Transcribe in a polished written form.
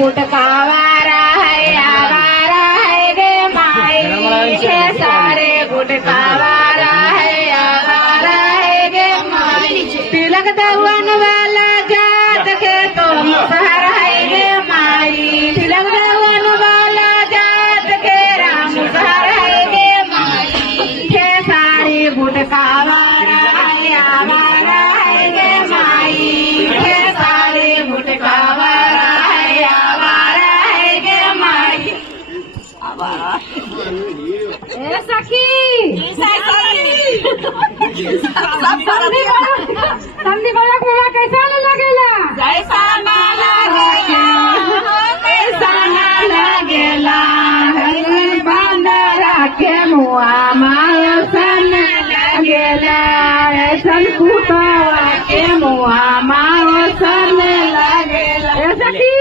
गुटकावारा है आवारा है गे माई हे सारे गुटकावारा है आवारा है गे माई तिलक दवन वाला जात के तो मुसहर है गे माई तिलक दवन वाला जात के राम मुसहर है गे माई हे सारे गुटकावारा है आवारा है गे माई हे सारे गुटकावारा है आवारा है गे माई ए सखी